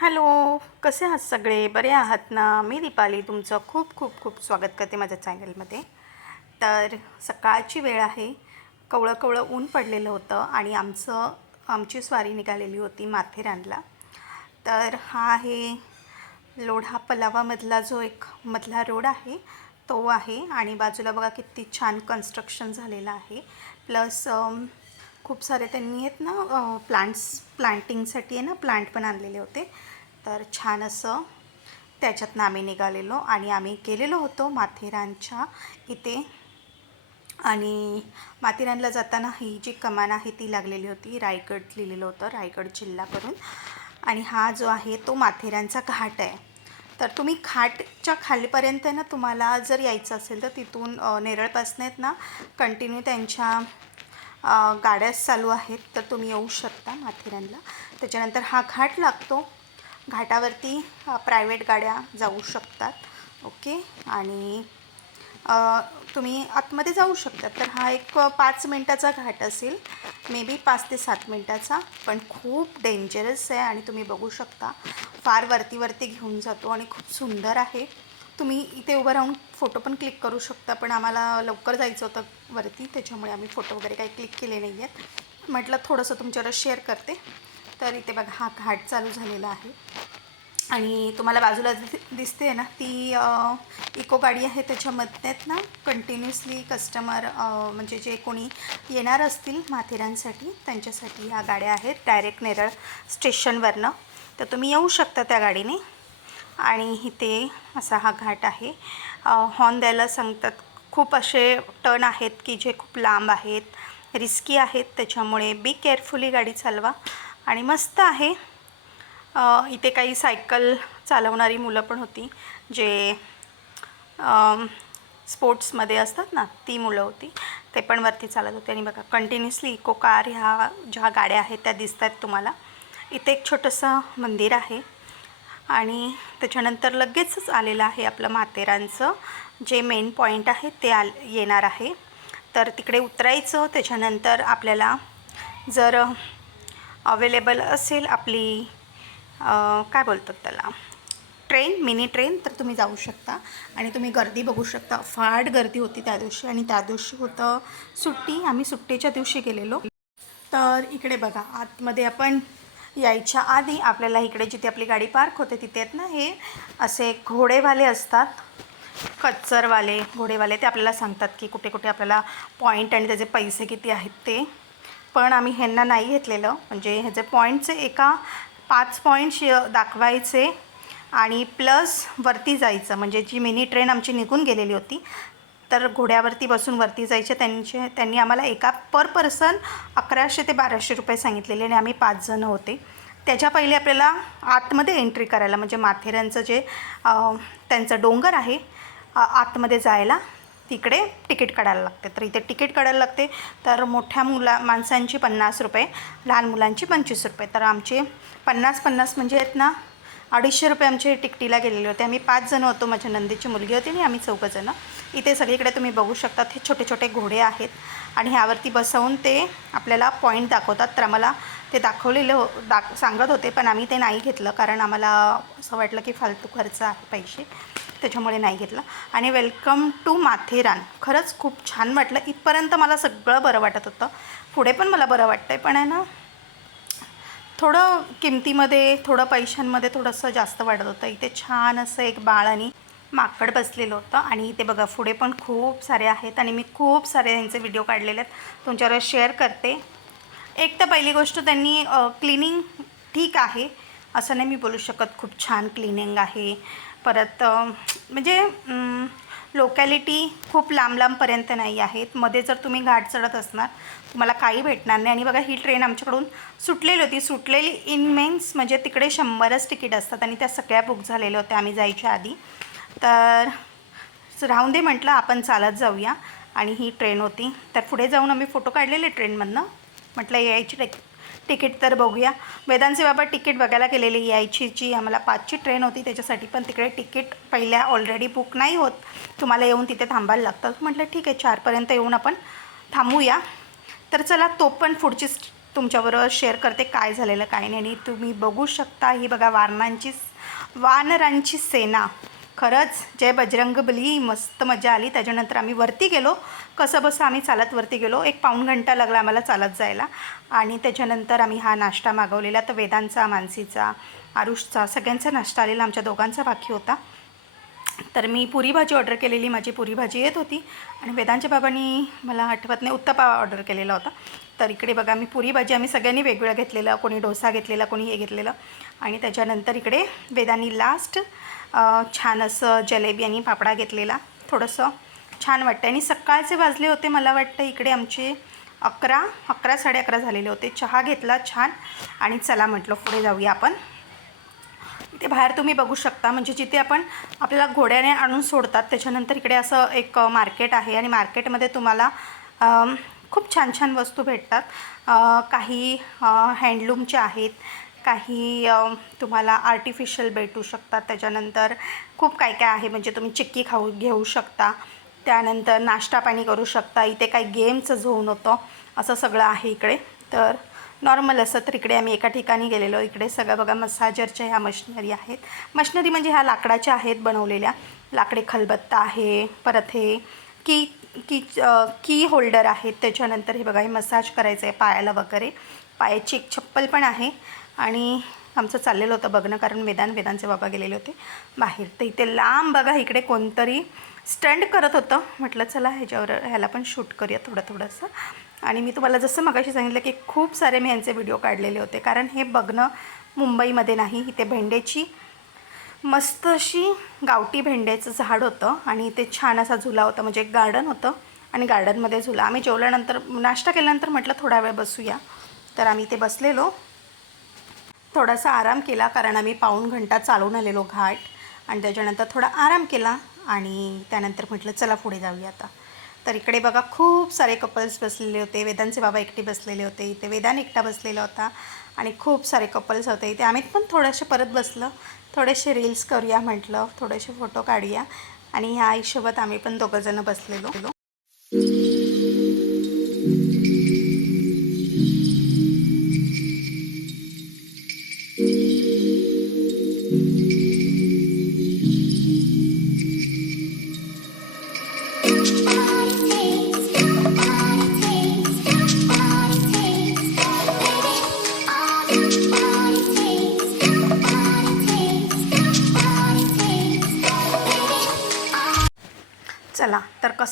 Hello कसे आहात सगळे? बरे आहात ना? मी दीपाली तुमचं खूप खूप खूप स्वागत करते माझ्या चॅनलमध्ये तर सकाळची वेळ आहे. कवळं कवळं ऊन पडलेलं होतं आणि आमचं आमची स्वारी निघालेली होती माथेरानला. तर हा आहे लोढा पलावामधला जो एक मधला रोड आहे तो आहे. आणि बाजूला बघा किती छान कन्स्ट्रक्शन झालेलं आहे. प्लस खूप सारे त्यांनी आहेत ना प्लांट्स प्लांटिंगसाठी आहे ना प्लांट पण आणलेले होते. तर छान असं त्याच्यातनं आम्ही निघालेलो आणि आम्ही गेलेलो होतो माथेरानच्या इथे. आणि माथेरानला जाताना ही जी कमान आहे ती लागलेली होती रायगड लिहिलेलं होतं रायगड जिल्हा करून. आणि हा जो आहे तो माथेरानचा घाट आहे. तर तुम्ही घाटच्या खालीपर्यंत ना तुम्हाला जर यायचं असेल तर तिथून नेरळपासून आहेत ना कंटिन्यू त्यांच्या गाड्याच चालू आहेत. तर तुम्ही येऊ शकता माथेरानला. त्याच्यानंतर हा घाट लागतो. घाटावरती प्रायव्हेट गाड्या जाऊ शकतात ओके आणि तुम्ही आतमध्ये जाऊ शकता तर हा एक पाच मिनटाचा घाट असेल मे बी पाच ते सात मिनटाचा पण खूप डेंजरस आहे आणि तुम्ही बघू शकता फार वरती वरती घेऊन जातो आणि खूप सुंदर आहे. तुम्ही इथे उभं राहून फोटो पण क्लिक करू शकता पण आम्हाला लवकर जायचं होतं वरती त्याच्यामुळे आम्ही फोटो वगैरे काही क्लिक केले नाही आहेत म्हटलं थोडंसं तुमच्यावर शेअर करते. तर इथे बघा हा घाट चालू झालेला आहे. आणि तुम्हाला बाजूला दि- दिसते ना ती इको गाडी आहे त्याच्यामधनेत ना कंटिन्युअसली कस्टमर म्हणजे जे कोणी येणार असतील माथेरानसाठी त्यांच्यासाठी ह्या गाड्या आहेत डायरेक्ट नेरळ स्टेशनवरनं. तर तुम्ही येऊ शकता त्या गाडीने. आणि इथे असा हा घाट आहे. हॉर्न द्यायला सांगतात खूप असे टर्न आहेत की जे खूप लांब आहेत रिस्की आहेत त्याच्यामुळे बी केअरफुली गाडी चालवा. आणि मस्त आहे. इथे काही सायकल चालवणारी मुलं पण होती जे स्पोर्ट्समध्ये असतात ना ती मुलं होती. ते पण वरती चालत होते. आणि बघा कंटिन्युअसली इको कार ह्या ज्या गाड्या आहेत त्या दिसत आहेत तुम्हाला. इथे एक छोटंसं मंदिर आहे. आणि त्याच्यानंतर लगेचच आलेलं आहे आपलं माथेरानचं. जे मेन पॉईंट आहे ते आल येणार आहे. तर तिकडे उतरायचं त्याच्यानंतर आपल्याला जर अवेलेबल असेल आपली काय बोलतात त्याला? ट्रेन मिनी ट्रेन तर तुम्ही जाऊ शकता. आणि तुम्ही गर्दी बघू शकता. फाट गर्दी होती त्या दिवशी आणि त्या दिवशी होतं सुट्टी. आम्ही सुट्टीच्या दिवशी गेलेलो. तर इकडे बघा आतमध्ये आपण यायच्या आधी आपल्याला इकडे जिथे आपली गाडी पार्क होते तिथे आहेत ना हे असे घोडेवाले असतात. कच्चरवाले घोडेवाले. ते आपल्याला सांगतात की कुठे कुठे आपल्याला पॉईंट आणि त्याचे पैसे किती आहेत ते. पण आम्ही ह्यांना नाही घेतलेलं. म्हणजे ह्याचे पॉईंटचे एका पाच पॉईंट्स दाखवायचे. आणि प्लस वरती जायचं. म्हणजे जी मिनी ट्रेन आमची निघून गेलेली होती तर घोड्यावरती बसून वरती जायचे. त्यांचे त्यांनी आम्हाला एका पर पर्सन अकराशे ते बाराशे रुपये सांगितलेले आणि आम्ही पाच जणं होते. त्याच्या पहिले आपल्याला आतमध्ये एंट्री करायला म्हणजे माथेरानचं जे त्यांचं डोंगर आहे आतमध्ये जायला तिकडे तिकीट काढायला लागते. तर इथे तिकीट काढायला लागते. तर मोठ्या मुला माणसांची पन्नास रुपये लहान मुलांची पंचवीस रुपये. तर आमचे पन्नास पन्नास म्हणजे आहेत ना अडीचशे रुपये आमचे तिकटीला गेलेले होते. आम्ही पाच जणं होतो. माझ्या नंदीची मुलगी होती आणि आम्ही चौघंजणं इथे सगळीकडे तुम्ही बघू शकता. हे छोटे छोटे घोडे आहेत. आणि ह्यावरती बसवून ते आपल्याला पॉईंट दाखवतात. तर आम्हाला ते दाखवलेले हो दाख सांगत होते. पण आम्ही ते नाही घेतलं. कारण आम्हाला असं वाटलं की फालतू खर्च आहे पैसे. त्याच्यामुळे नाही घेतलं. आणि वेलकम टू माथेरान. खरंच खूप छान वाटलं. इथपर्यंत मला सगळं बरं वाटत होतं. पुढे पण मला बरं वाटतं आहे पण आहे ना थोडं किमतीमध्ये थोडं पैशांमध्ये थोडंसं जास्त वाटत होतं. इथे छान असं एक बाळ आणि माकड बसलेलं होतं. आणि इथे बघा पुढे पण खूप सारे आहेत. आणि मी खूप सारे त्यांचे व्हिडिओ काढलेले आहेत. तुमच्यावर शेअर करते. एक तर पहिली गोष्ट त्यांनी क्लिनिंग ठीक आहे. असं नाही मी बोलू शकत खूप छान क्लिनिंग आहे. परत म्हणजे लोकॅलिटी खूप लांब लांबपर्यंत नाही आहेत. मध्ये जर तुम्ही घाट चढत असणार तुम्हाला काही भेटणार नाही. आणि बघा ही ट्रेन आमच्याकडून सुटलेली होती. सुटलेली इन मेन्स म्हणजे तिकडे शंभरच तिकीट असतात आणि त्या सगळ्या बुक झालेल्या होत्या आम्ही जायच्या आधी. तर राहून दे म्हटलं आपण चालत जाऊया. आणि ही ट्रेन होती. तर पुढे जाऊन आम्ही फोटो काढलेले ट्रेनमधनं म्हटलं यायची टिक तिकीट तर बघूया. वेदांचे बाबा तिकीट बघायला गेलेली यायची जी आम्हाला पाचची ट्रेन होती त्याच्यासाठी पण तिकडे तिकीट पहिल्या ऑलरेडी बुक नाही होत. तुम्हाला येऊन तिथे थांबायला लागतं. म्हटलं ठीक आहे चारपर्यंत येऊन आपण थांबूया. तर चला तो पण पुढची तुमच्याबरोबर शेअर करते काय झालेलं काय नाही. आणि तुम्ही बघू शकता ही बघा वारणांची वानरांची सेना. खरंच जय बजरंग बली मस्त मजा आली. त्याच्यानंतर आम्ही वरती गेलो. कसं बसं आम्ही चालत वरती गेलो. एक पाऊण घंटा लागला आम्हाला चालत जायला. आणि त्याच्यानंतर आम्ही हा नाश्ता मागवलेला. तर वेदांचा मानसीचा आरुषचा सगळ्यांचा नाश्ता आलेला आमच्या दोघांचा बाकी होता. तर मी पुरी भाजी ऑर्डर केलेली माझी पुरी भाजी येत होती आणि वेदांच्या बाबांनी मला आठवत नाही उत्तपा ऑर्डर केलेला होता. तर इकडे बघा मी पुरी भाजी आम्ही सगळ्यांनी वेगवेगळं घेतलेलं कोणी डोसा घेतलेला कोणी हे घेतलेलं. आणि त्याच्यानंतर इकडे वेदांनी लास्ट छान असं जलेबी आणि पापडा घेतलेला. थोडंसं छान वाटतं आणि सकाळचे वाजले होते मला वाटतं इकडे आमचे अकरा अकरा साडे अकरा झालेले होते. चहा घेतला छान. आणि चला म्हटलं पुढे जाऊया आपण. ते बाहेर तुम्ही बघू शकता. म्हणजे जिथे आपण आपल्याला घोड्याने आणून सोडतात त्याच्यानंतर इकडे असं एक मार्केट आहे आणि मार्केटमध्ये तुम्हाला खूप छान छान वस्तू भेटतात. काही हँडलूमच्या आहेत काही तुम्हाला आर्टिफिशियल भेटू शकतात. त्याच्यानंतर खूप काय काय आहे म्हणजे तुम्ही चिक्की खाऊ घेऊ शकता. त्यानंतर नाश्ता पाणी करू शकता. इथे काही गेमचं झोन होतं. असं सगळं आहे इकडे. तर नॉर्मल असं तर इकडे आम्ही एका ठिकाणी गेलेलो. इकडे सगळं बघा मसाजरच्या ह्या मशिनरी आहेत. मशिनरी म्हणजे ह्या लाकडाच्या आहेत बनवलेल्या. लाकडे खलबत्ता आहे. परत हे की की की होल्डर आहेत. त्याच्यानंतर हे बघा हे मसाज करायचं आहे पायाला वगैरे. पायाची एक चप्पल पण आहे. आणि आमचं चाललेलं होतं बघणं कारण वेदान वेदांचे बाबा गेलेले होते बाहेर. तर इथे लांब बघा इकडे कोणतरी स्टंट करत होतं. म्हटलं चला ह्याच्यावर ह्याला पण शूट करूया थोडं थोडंसं. आणि मी तुम्हाला जसं मगाशी सांगितलं की खूप सारे मी यांचे व्हिडिओ काढलेले होते. कारण हे बघणं मुंबईमध्ये नाही इथे भेंड्याची मस्त अशी गावठी भेंड्याचं झाड होतं आणि इथे छान असा झुला होता. म्हणजे एक गार्डन होतं आणि गार्डनमध्ये झुला. आम्ही जेवल्यानंतर नाश्ता केल्यानंतर म्हटलं थोडा वेळ बसूया. तर आम्ही इथे बसलेलो. थोडासा आराम केला कारण आम्ही पाऊण घंटा चालून आलेलो घाट. आणि त्याच्यानंतर थोडा आराम केला आणि त्यानंतर म्हटलं चला पुढे जाऊया आता. तर इकडे बघा खूप सारे कपल्स बसलेले होते. वेदांचे बाबा एकटे बसलेले होते. इथे वेदान एकटा बसलेला होता आणि खूप सारे कपल्स होते. इथे आम्ही पण थोडेसे परत बसलं. थोडेसे रील्स करूया म्हटलं. थोडेसे फोटो काढूया. आणि ह्या हिशोबात आम्ही पण दोघंजणं बसलेलो.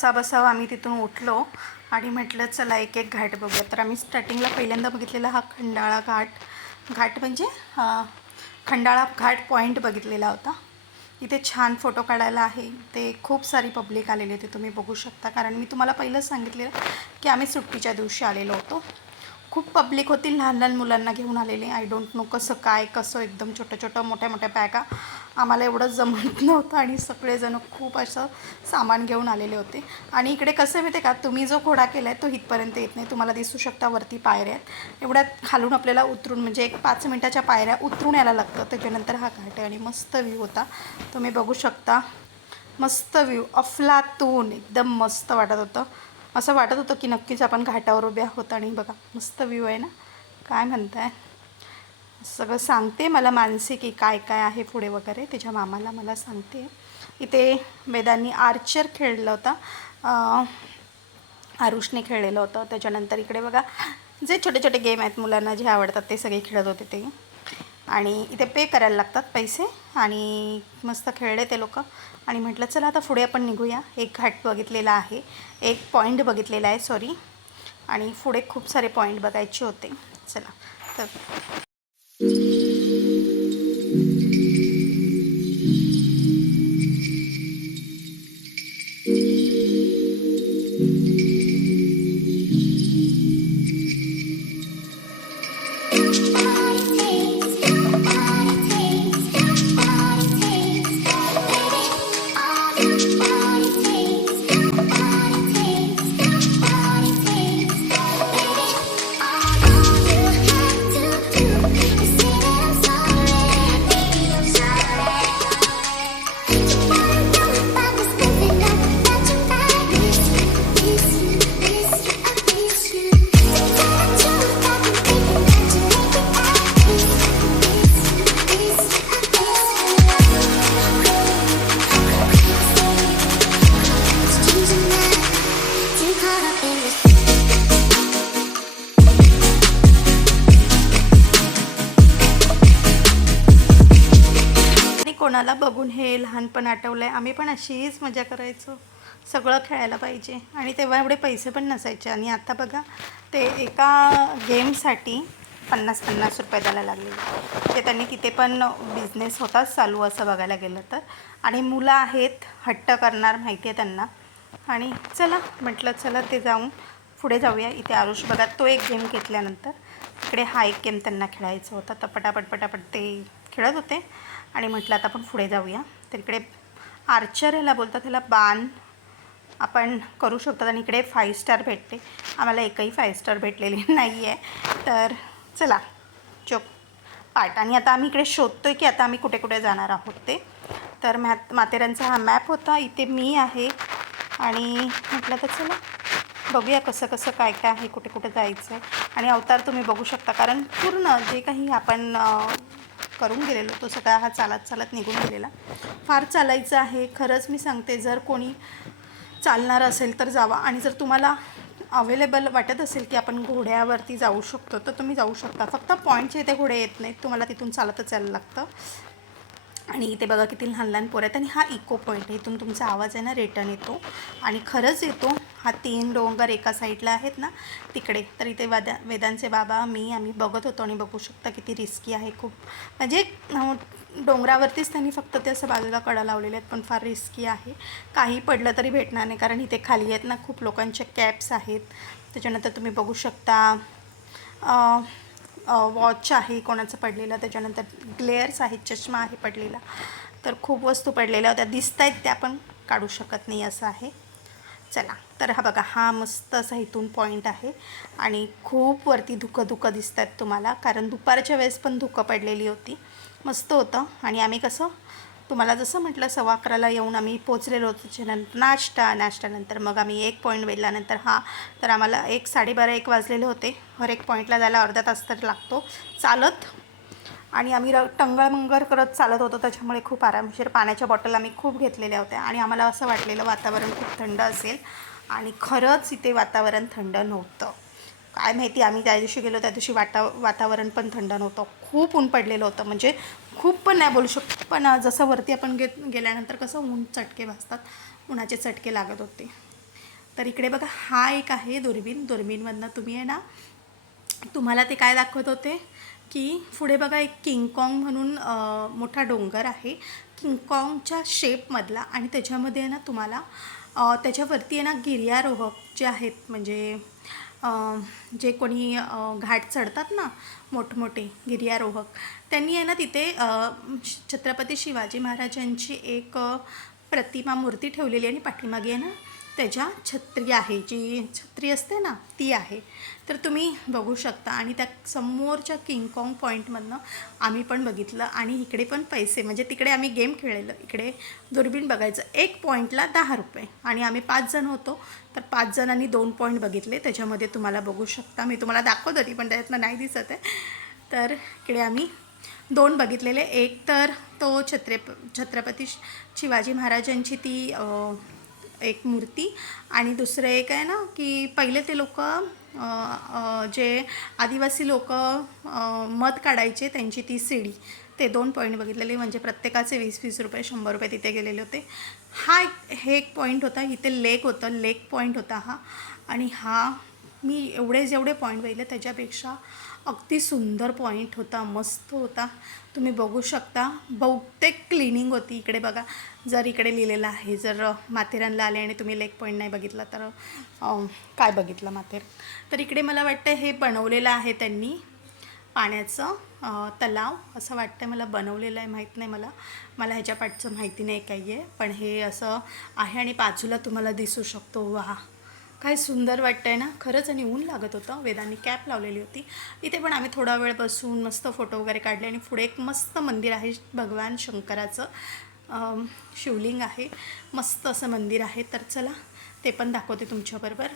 तर कसा बसावा आम्ही तिथून उठलो आणि म्हटलं चला एक एक घाट बघूया. तर आम्ही स्टार्टिंगला पहिल्यांदा बघितलेला हा खंडाळा घाट. घाट म्हणजे खंडाळा घाट पॉईंट बघितलेला होता. इथे छान फोटो काढायला आहे. ते खूप सारी पब्लिक आलेली होती तुम्ही बघू शकता. कारण मी तुम्हाला पहिलंच सांगितलेलं की आम्ही सुट्टीच्या दिवशी आलेलो होतो. खूप पब्लिक होती लहान लहान मुलांना घेऊन आलेले. आय डोंट नो कसं काय कसं एकदम छोटं छोटं मोठ्या मोठ्या बॅगा. आम्हाला एवढं जमत नव्हतं आणि सगळेजण खूप असं सामान घेऊन आलेले होते. आणि इकडे कसं माहिती का तुम्ही जो घोडा केला आहे तो इथपर्यंत येत नाही. तुम्हाला दिसू शकता वरती पायऱ्या आहेत. एवढ्यात खालून आपल्याला उतरून म्हणजे एक पाच मिनटाच्या पायऱ्या उतरून यायला लागतं. त्याच्यानंतर हा घाट आहे आणि मस्त व्ह्यू होता. तुम्ही बघू शकता मस्त व्ह्यू अफलातून एकदम मस्त वाटत होतं. असं वाटत होतं की नक्कीच आपण घाटावर उभे आहोत आणि बघा मस्त व्ह्यू आहे ना. काय म्हणताय? सगळं सांगते. मला मानसी की काय काय आहे पुढे वगैरे. त्याच्या मामाला मला सांगते. इथे वेदांनी आर्चर खेळला होता. आरुषने खेळलेलं होतं. त्याच्यानंतर इकडे बघा जे छोटे छोटे गेम आहेत मुलांना जे आवडतात ते सगळे खेळत होते ते. आणि इथे पे करायला लागतात पैसे आणि मस्त खेळले ते लोक. आणि म्हटलं चला आता पुढे आपण निघूया. एक घाट बघितलेला आहे. एक पॉईंट बघितलेला आहे. सॉरी आणि पुढे खूप सारे पॉईंट बघायचे होते. चला तर मला बघून हे लहानपण आठवलं आहे आम्ही पण अशीच मजा करायचो. सगळं खेळायला पाहिजे. आणि तेव्हा एवढे पैसे पण नसायचे. आणि आता बघा ते एका गेमसाठी पन्नास पन्नास रुपये द्यायला लागले. ते त्यांनी तिथे पण बिझनेस होताच चालू असं बघायला गेलं तर. आणि मुलं आहेत हट्ट करणार माहिती आहे त्यांना. आणि चला म्हटलं चला ते जाऊन पुढे जाऊया. इथे आरुष बघा तो एक गेम घेतल्यानंतर. इकडे हा एक गेम त्यांना खेळायचा होता. तर पटापट पटापट ते खेळत होते. आणि म्हटलं आता आपण पुढे जाऊया. तर इकडे आर्चर ह्याला बोलतात त्याला बाण आपण करू शकतो. आणि इकडे फाईव्ह स्टार भेटते. आम्हाला एकही फाईव्ह स्टार भेटलेली नाही आहे तर चला चोक पाठ. आणि आता आम्ही इकडे शोधतो आहे की आता आम्ही कुठे कुठे जाणार आहोत ते. तर मॅ माथेरानचा हा मॅप होता. इथे मी आहे. आणि म्हटलं तर चला बघूया कसं कसं काय काय आहे कुठे कुठे जायचं आहे आणि अवतार तुम्ही बघू शकता. कारण पूर्ण जे काही आपण करून गेलेलो. तो सगळा हा चालत चालत निघून गेलेला. फार चालायचं आहे. खरंच मी सांगते जर कोणी चालणार असेल तर जावा. आणि जर तुम्हाला अवेलेबल वाटत असेल की आपण घोड्यावरती जाऊ शकतो तर तुम्ही जाऊ शकता. फक्त पॉईंटचे इथे घोडे येत नाहीत. तुम्हाला तिथून चालतच यायला लागतं. आणि इथे बघा किती लहान लहान पोरं आहेत. आणि हा इको पॉईंट आहे. इथून तुमचा आवाज आहे ना रिटर्न येतो. आणि खरंच येतो. हा तीन डोंगर एका साईडला आहेत ना तिकडे. तर इथे वेदा वेदांचे बाबा मी आम्ही बघत होतो आणि बघू शकता किती रिस्की आहे खूप. म्हणजे डोंगरावरतीच त्यांनी फक्त ते असं बाजूला कडा लावलेले आहेत पण फार रिस्की आहे. काही पडलं तरी भेटणार नाही कारण इथे खाली आहेत ना खूप लोकांचे कॅप्स आहेत. त्याच्यानंतर तुम्ही बघू शकता वॉच आहे कोणाचं पडलेलं त्याच्यानंतर ग्लेअर्स आहेत चष्मा आहे पडलेला. तर खूप वस्तू पडलेल्या होत्या दिसत आहेत त्या पण काढू शकत नाही असं आहे. चला तर हा बघा हा मस्त असा इथून पॉईंट आहे. आणि खूप वरती धुकं धुकं दिसत आहेत तुम्हाला कारण दुपारच्या वेळेस पण धुकं पडलेली होती. मस्त होतं. आणि आम्ही कसं तुम्हाला जसं म्हटलं सव्वा अकराला येऊन आम्ही पोचलेलो होतो त्याच्यानंतर नाश्ता नाश्त्यानंतर. मग आम्ही एक पॉईंट वेळल्यानंतर हा तर आम्हाला एक साडेबारा एक वाजलेले होते. हर एक पॉईंटला जायला अर्धा तास तर लागतो. चालत आणि आम्ही र टंगळमंगर करत चालत होतो त्याच्यामुळे खूप आरामशीर पाण्याच्या बॉटल आम्ही खूप घेतलेल्या होत्या आणि आम्हाला असं वाटलेलं वातावरण खूप थंड असेल आणि खरंच इथे वातावरण थंड नव्हतं. काय माहिती आम्ही त्या दिवशी गेलो त्या दिवशी वाटा वातावरण पण थंड नव्हतं. खूप ऊन पडलेलं होतं म्हणजे खूप पण नाही बोलू शकतो पण जसं वरती आपण गे गेल्यानंतर कसं ऊन चटके भासतात उन्हाचे चटके लागत होते. तर इकडे बघा हा एक आहे दुर्बीण. दुर्बीणमधनं तुम्ही आहे ना तुम्हाला ते काय दाखवत होते? की पुढे बघा एक किंगकॉंग म्हणून मोठा डोंगर आहे. किंगकॉंगच्या शेपमधला आणि त्याच्यामध्ये आहे ना तुम्हाला त्याच्यावरती आहे ना गिर्यारोहक जे आहेत म्हणजे जे कोणी घाट चढतात ना मोठमोठे गिर्यारोहक त्यांनी आहे ना तिथे छत्रपती शिवाजी महाराजांची एक प्रतिमा मूर्ती ठेवलेली आहे आणि पाठीमागे आहे ना त्याच्या छत्री आहे. जी छत्री असते ना ती आहे. तर तुम्ही बघू शकता आणि त्या समोरच्या किंगकॉंग पॉईंटमधनं आम्ही पण बघितलं आणि इकडे पण पैसे म्हणजे तिकडे आम्ही गेम खेळलेलं. इकडे दुर्बीण बघायचं. एक पॉईंटला दहा रुपये. आणि आम्ही पाच जण होतो. तर पाच जणांनी दोन पॉईंट बघितले. त्याच्यामध्ये तुम्हाला बघू शकता. मी तुम्हाला दाखवत होती पण त्याच्यातनं नाही दिसत आहे. तर इकडे आम्ही दोन बघितलेले. एक तर तो छत्रे छत्रपती शिवाजी महाराजांची ती एक मूर्ती आणि दुसरं एक आहे ना की पहिले ते लोक जे आदिवासी लोक मत काढायचे त्यांची ती सीडी. ते दोन पॉईंट बघितलेले म्हणजे प्रत्येकाचे वीस वीस रुपये शंभर रुपये तिथे गेलेले होते. हा एक हे एक पॉईंट होता इथे लेक होतं लेक पॉईंट होता हा. आणि हा मी एवढे जेवढे पॉईंट बघितले त्याच्यापेक्षा अगदी सुंदर पॉईंट होता मस्त होता. तुम्ही बघू शकता बहुतेक क्लिनिंग होती इकडे बघा. जर इकडे लिहिलेलं आहे जर माथेरानला आले आणि तुम्ही लेक पॉईंट नाही बघितला तर काय बघितलं माथेर? तर इकडे मला वाटतं हे बनवलेलं आहे त्यांनी पाण्याचं तलाव. असं वाटतं मला बनवलेलं आहे माहीत नाही मला. मला ह्याच्या पाठचं माहिती नाही काही आहे. पण हे असं आहे आणि बाजूला तुम्हाला दिसू शकतो. वा काय सुंदर वाटतंय ना. खरंच आणि ऊन लागत होतं. वेदांनी कॅप लावलेली होती. इथे पण आम्ही थोडा वेळ बसून मस्त फोटो वगैरे काढले आणि पुढे एक मस्त मंदिर आहे. भगवान शंकराचं शिवलिंग आहे. मस्त असं मंदिर आहे. तर चला ते पण दाखवते तुमच्याबरोबर.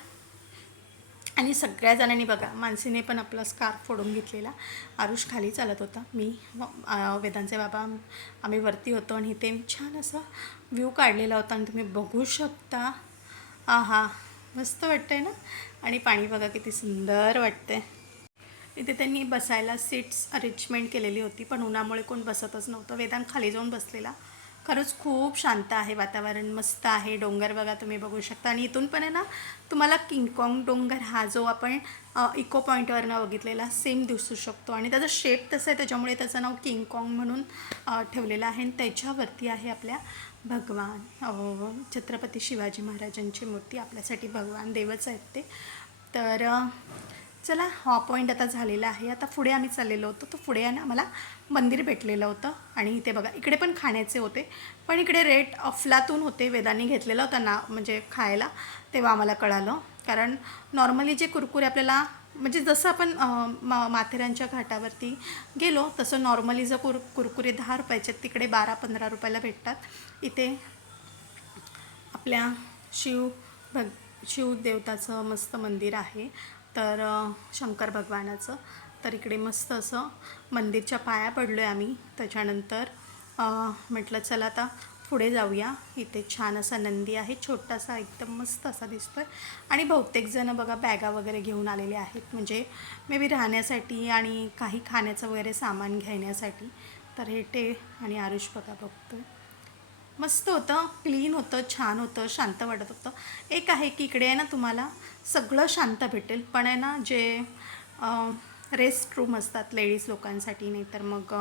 आणि सगळ्या जणांनी बघा मानसीने पण आपला स्कार्फ फोडून घेतलेला. आरुष खाली चालत होता. मी वेदांचे बाबा आम्ही वरती होतो आणि इथे छान असा व्ह्यू काढलेला होता. आणि तुम्ही बघू शकता. आहा. मस्त वाटतंय ना? आणि पाणी बघा किती सुंदर वाटतंय. इथे त्यांनी बसायला सीट्स अरेंजमेंट केलेली होती पण उन्हामुळे कोण बसतच नव्हतं. वेदांत खाली जाऊन बसलेला. खरंच खूप शांत आहे वातावरण मस्त आहे. डोंगर बघा तुम्ही बघू शकता. आणि इथून पण आहे ना तुम्हाला किंगकॉंग डोंगर हा जो आपण इको पॉईंटवरनं बघितलेला सेम दिसू शकतो. आणि त्याचा शेप तसं आहे त्याच्यामुळे त्याचं नाव किंगकॉंग म्हणून ठेवलेलं आहे. आणि त्याच्यावरती आहे आपल्या भगवान छत्रपती शिवाजी महाराजांची मूर्ती आपल्यासाठी भगवान देवच आहेत ते. तर चला हा पॉईंट आता झालेला आहे. आता पुढे आम्ही चाललेलो होतो. तर पुढे आहे ना आम्हाला मंदिर भेटलेलं होतं. आणि इथे बघा इकडे पण खाण्याचे होते. पण इकडे रेट अफलातून होते. वेदांनी घेतलेला होता ना म्हणजे खायला तेव्हा आम्हाला कळालं. कारण नॉर्मली जे कुरकुरे आपल्याला म्हणजे जसं आपण मा माथेरानच्या घाटावरती गेलो तसं नॉर्मली जर कुर कुरकुरे दहा रुपयाचे तिकडे बारा पंधरा रुपयाला भेटतात. इथे आपल्या शिव भग शिवदेवताचं मस्त मंदिर आहे. तर शंकर भगवानाचं. तर इकडे मस्त असं मंदिरच्या पाया पडलो आहे आम्ही. त्याच्यानंतर म्हटलं चला आता पुढे जाऊया. इथे छान असा नंदी आहे छोटासा एकदम मस्त असा दिसतो आहे आणि बहुतेकजणं बघा बॅगा वगैरे घेऊन आलेले आहेत. म्हणजे मे बी राहण्यासाठी आणि काही खाण्याचं वगैरे सामान घेण्यासाठी. तर हे टे आणि आरुष बघा बघतो मस्त होतं क्लीन होतं छान होतं शांत वाटत होतं. एक आहे की इकडे आहे ना तुम्हाला सगळं शांत भेटेल. पण आहे ना जे रेस्ट रूम असतात लेडीज लोकांसाठी नाहीतर मग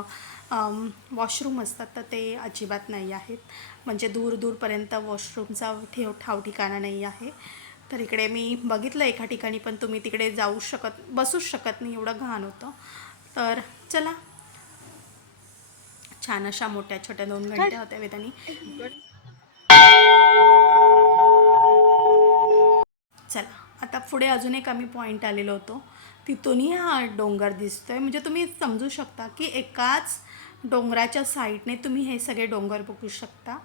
वॉशरूम असतात तर ते अजिबात नाही आहेत. म्हणजे दूर दूरपर्यंत वॉशरूमचा ठेव ठाव ठिकाणा नाही आहे. तर इकडे मी बघितलं एका ठिकाणी पण तुम्ही तिकडे जाऊ शकत बसूच शकत नाही एवढं घाण होतं. तर चला. छान अशा मोठ्या छोट्या दोन घंट्या होत्या वेदानी. चला. आता पुढे अजून एक आम्ही पॉईंट आलेलो होतो. तिथूनही हा डोंगर दिसतोय. म्हणजे तुम्ही समजू शकता की एकाच डोंगराच्या साईडने तुम्ही हे सगळे डोंगर बघू शकता.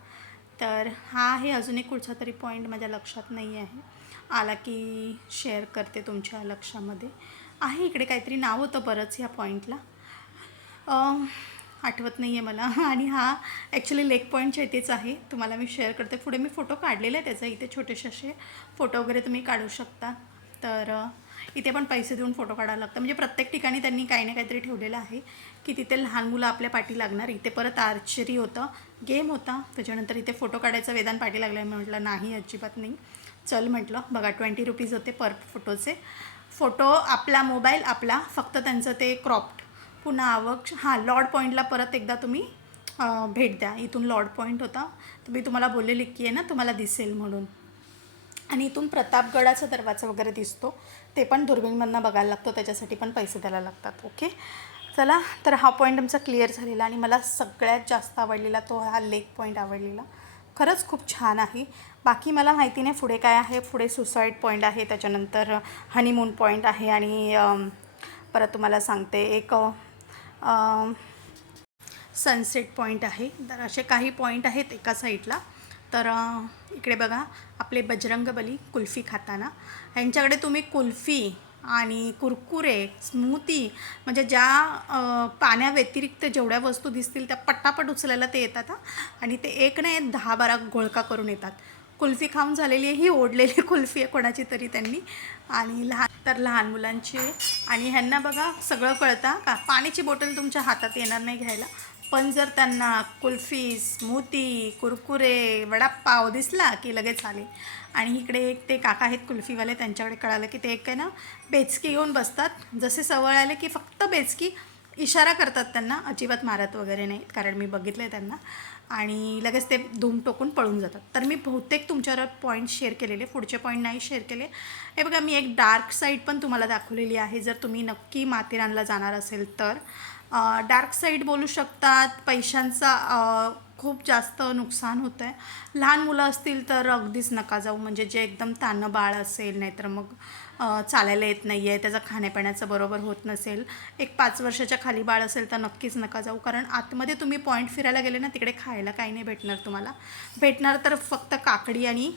तर हा आहे अजून एक कुठचा तरी पॉईंट माझ्या लक्षात नाही आहे. आला की शेअर करते तुमच्या लक्षामध्ये. आहे इकडे काहीतरी नाव होतं बरंच ह्या पॉईंटला आठवत नाही आहे मला. आणि हा ॲक्च्युली लेक पॉईंटच्या इथेच आहे. तुम्हाला मी शेअर करते. पुढे मी फोटो काढलेले आहे त्याचा. इथे छोटेसे असे फोटो वगैरे तुम्ही काढू शकता. तर इथे पण पैसे देऊन फोटो काढायला लागतं. म्हणजे प्रत्येक ठिकाणी त्यांनी काही ना काहीतरी ठेवलेलं आहे की तिथे लहान मुलं आपल्या पाठी लागणार. इथे परत आर्चरी होतं गेम होता. त्याच्यानंतर इथे फोटो काढायचा वेदान पाठी लागला आहे म्हटलं नाही अजिबात नाही. चल म्हटलं बघा ट्वेंटी रुपीज होते पर फोटोचे फोटो आपला मोबाईल आपला फक्त त्यांचं ते क्रॉप्ड पुन्हा आवक हां लॉर्ड पॉईंटला परत एकदा तुम्ही भेट द्या. इथून लॉर्ड पॉईंट होता. तर मी तुम्हाला बोललेली की आहे ना तुम्हाला दिसेल म्हणून. आणि इथून प्रतापगडाचा दरवाजा वगैरे दिसतो. ते पण दुर्बिणमधनं बघायला लागतो त्याच्यासाठी पण पैसे द्यायला लागतात. ओके चला तर हा पॉईंट आमचा क्लिअर झालेला आणि मला सगळ्यात जास्त आवडलेला तो हा लेक पॉईंट आवडलेला. खरंच खूप छान आहे. बाकी मला माहिती नाही पुढे काय आहे? पुढे सुसाईड पॉईंट आहे त्याच्यानंतर हनीमून पॉईंट आहे आणि परत तुम्हाला सांगते. एक सनसेट पॉईंट आहे. तर असे काही पॉईंट आहेत एका साईडला तर इकडे बघा आपले बजरंगबली कुल्फी खाताना. ह्यांच्याकडे तुम्ही कुल्फी आणि कुरकुरे स्मूती म्हणजे ज्या पाण्याव्यतिरिक्त जेवढ्या वस्तू दिसतील त्या पट्टापट उचलायला ते येतात आणि ते एक नाही दहा बारा घोळका करून येतात. कुल्फी खाऊन झालेली आहे ही ओढलेली कुल्फी आहे कोणाची तरी त्यांनी. आणि लहान तर लहान मुलांची आणि ह्यांना बघा सगळं कळतं का? पाण्याची बॉटल तुमच्या हातात येणार नाही घ्यायला. पण जर त्यांना कुल्फी स्मूती कुरकुरे वडापाव दिसला की लगेच आले. आणि इकडे एक ते काका आहेत कुल्फीवाले त्यांच्याकडे कळालं की ते एक आहे ना बेचकी घेऊन बसतात. जसे सवय आले की फक्त बेचकी इशारा करतात त्यांना अजिबात मारत वगैरे नाहीत कारण मी बघितलं आहे त्यांना. आणि लगेच ते धूम टोकून पळून जातात. तर मी बहुतेक तुमच्यावर पॉईंट शेअर केलेले पुढचे पॉईंट नाही शेअर केले. हे बघा मी एक डार्क साईड पण तुम्हाला दाखवलेली आहे. जर तुम्ही नक्की माथेरानला जाणार असेल तर डार्क साईड बोलू शकतात. पैशांचा खूप जास्त नुकसान होतं आहे लहान मुलं असतील तर अगदीच नका जाऊ. म्हणजे जे एकदम तानं बाळ असेल नाहीतर मग चालायला येत नाही आहे त्याचं खाण्यापिण्याचं बरोबर होत नसेल. एक पाच वर्षाच्या खाली बाळ असेल तर नक्कीच नका जाऊ. कारण आतमध्ये तुम्ही पॉईंट फिरायला गेले ना तिकडे खायला काही नाही भेटणार तुम्हाला. भेटणार तर फक्त काकडी आणि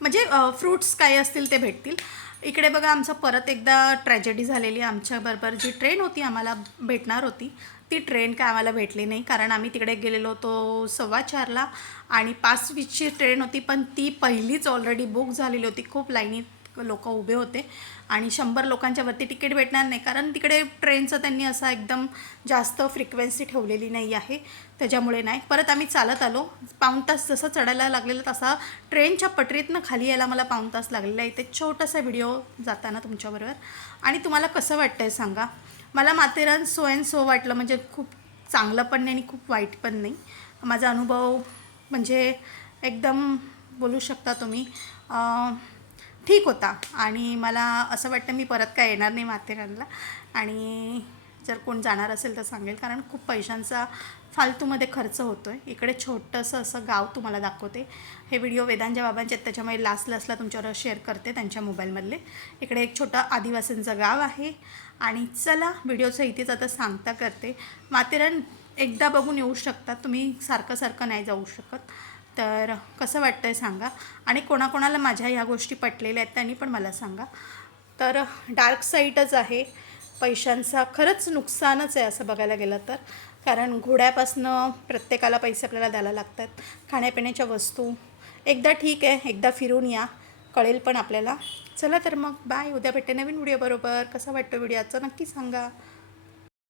म्हणजे फ्रूट्स काही असतील ते भेटतील. इकडे बघा आमचं परत एकदा ट्रॅजेडी झालेली. आमच्याबरोबर जी ट्रेन होती आम्हाला भेटणार होती. ती ट्रेन काय आम्हाला भेटली नाही कारण आम्ही तिकडे गेलेलो होतो सव्वा चारला. आणि पाच वीसची ट्रेन होती पण ती पहिलीच ऑलरेडी बुक झालेली होती. खूप लाईनीत लोक उभे होते. आणि शंभर लोकांच्या वरती तिकीट भेटणार नाही. कारण तिकडे ट्रेनचं त्यांनी असा एकदम जास्त फ्रिक्वेन्सी ठेवलेली नाही आहे. त्याच्यामुळे नाही. परत आम्ही चालत आलो. पाऊण तास जसं चढायला लागलेलं तसा ट्रेनच्या पटरीतनं खाली यायला मला पाऊण तास लागलेला आहे. ते छोटासा व्हिडिओ जाताना तुमच्याबरोबर. आणि तुम्हाला कसं वाटतं आहे सांगा. मला माथेरान सो अँड सो वाटलं. म्हणजे खूप चांगलं पण नाही आणि खूप वाईट पण नाही. माझा अनुभव म्हणजे एकदम बोलू शकता तुम्ही. ठीक होता. आणि मला असं वाटतं मी परत काय येणार नाही माथेरानला आणि जर कोण जाणार असेल तर सांगेल कारण खूप पैशांचा फालतूमध्ये खर्च होतो आहे इकडे छोटंसं असं गाव तुम्हाला दाखवते. हे व्हिडिओ वेदांच्या बाबांचे आहेत त्याच्यामुळे लास्ट लास्टला तुमच्यावर शेअर करते त्यांच्या मोबाईलमधले. इकडे एक छोटं आदिवासींचं गाव आहे. आणि चला व्हिडिओचं इथेच आता सांगता करते. माथेरान एकदा बघून येऊ शकता. तुम्ही सारखं सारखं नाही जाऊ शकत. तर कसं वाटतं आहे सांगा? आणि कोणाकोणाला माझ्या ह्या गोष्टी पटलेल्या आहेत त्यांनी पण मला सांगा. तर डार्क साईडच आहे. पैशांचा खरंच नुकसानच आहे असं बघायला गेलं तर. कारण घोड्यापासनं प्रत्येकाला पैसे आपल्याला द्यायला लागतात. खाण्यापिण्याच्या वस्तू. एकदा ठीक आहे एकदा फिरून या. कळेल पण आपल्याला. चला तर मग. बाय. उद्या भेटते नवीन व्हिडिओ बरोबर. कसा वाटतो व्हिडिओ आजचा? नक्की सांगा.